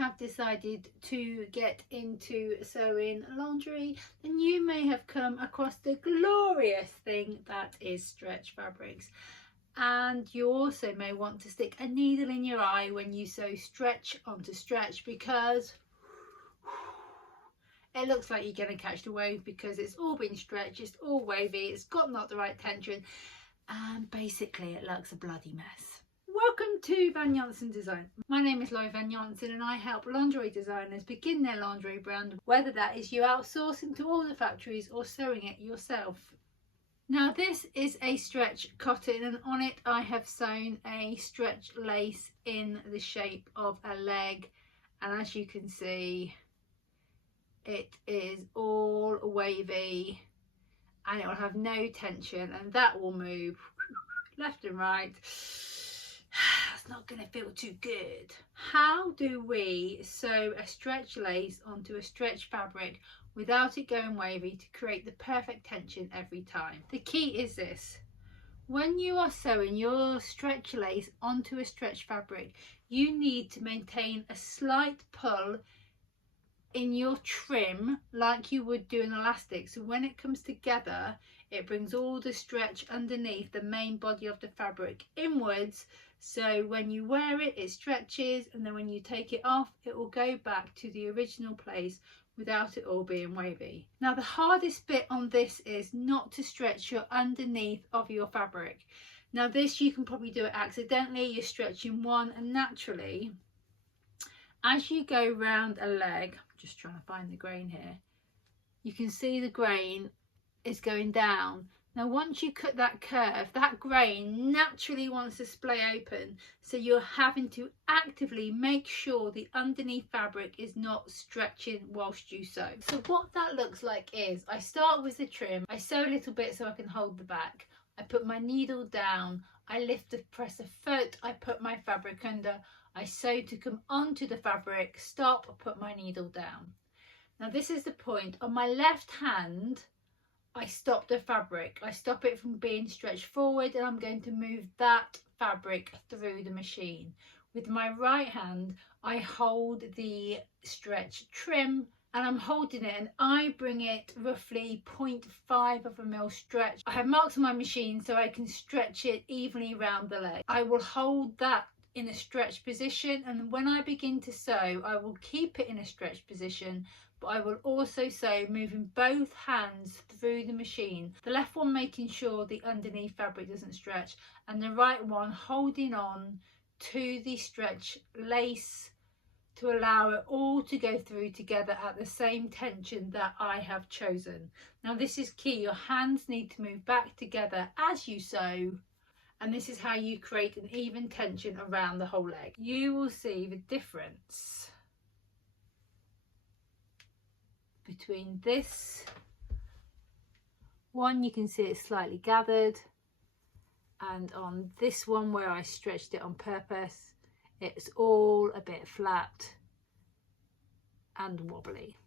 have decided to get into sewing lingerie, then you may have come across the glorious thing that is stretch fabrics. And you also may want to stick a needle in your eye when you sew stretch onto stretch, because it looks like you're going to catch the wave, because it's all been stretched, it's all wavy, it's got not the right tension, and basically it looks a bloody mess. Welcome to Van Janssen Design. My name is Lloyd Van Janssen and I help lingerie designers begin their lingerie brand, whether that is you outsourcing to all the factories or sewing it yourself. Now this is a stretch cotton, and on it I have sewn a stretch lace in the shape of a leg, and as you can see it is all wavy and it will have no tension, and that will move left and right. It's not going to feel too good. How do we sew a stretch lace onto a stretch fabric without it going wavy to create the perfect tension every time? The key is this: when you are sewing your stretch lace onto a stretch fabric, you need to maintain a slight pull in your trim like you would do an elastic, so when it comes together it brings all the stretch underneath the main body of the fabric inwards, so when you wear it, it stretches, and then when you take it off it will go back to the original place without it all being wavy. Now the hardest bit on this is not to stretch your underneath of your fabric. Now this, you can probably do it accidentally, you're stretching one, and naturally as you go round a leg, just trying to find the grain here, you can see the grain is going down. Now once you cut that curve, that grain naturally wants to splay open, so you're having to actively make sure the underneath fabric is not stretching whilst you sew. So what that looks like is, I start with the trim, I sew a little bit so I can hold the back, I put my needle down, I lift the press a foot, I put my fabric under, I sew to come onto the fabric, stop, put my needle down. Now this is the point. On my left hand I stop the fabric, I stop it from being stretched forward, and I'm going to move that fabric through the machine. With my right hand I hold the stretch trim and I'm holding it, and I bring it roughly 0.5 of a mil stretch. I have marks on my machine so I can stretch it evenly around the leg. I will hold that in a stretch position, and when I begin to sew I will keep it in a stretch position, but I will also sew moving both hands through the machine, the left one making sure the underneath fabric doesn't stretch, and the right one holding on to the stretch lace to allow it all to go through together at the same tension that I have chosen. Now this is key, your hands need to move back together as you sew, and this is how you create an even tension around the whole leg. You will see the difference between this one, you can see it's slightly gathered, and on this one where I stretched it on purpose, it's all a bit flat and wobbly.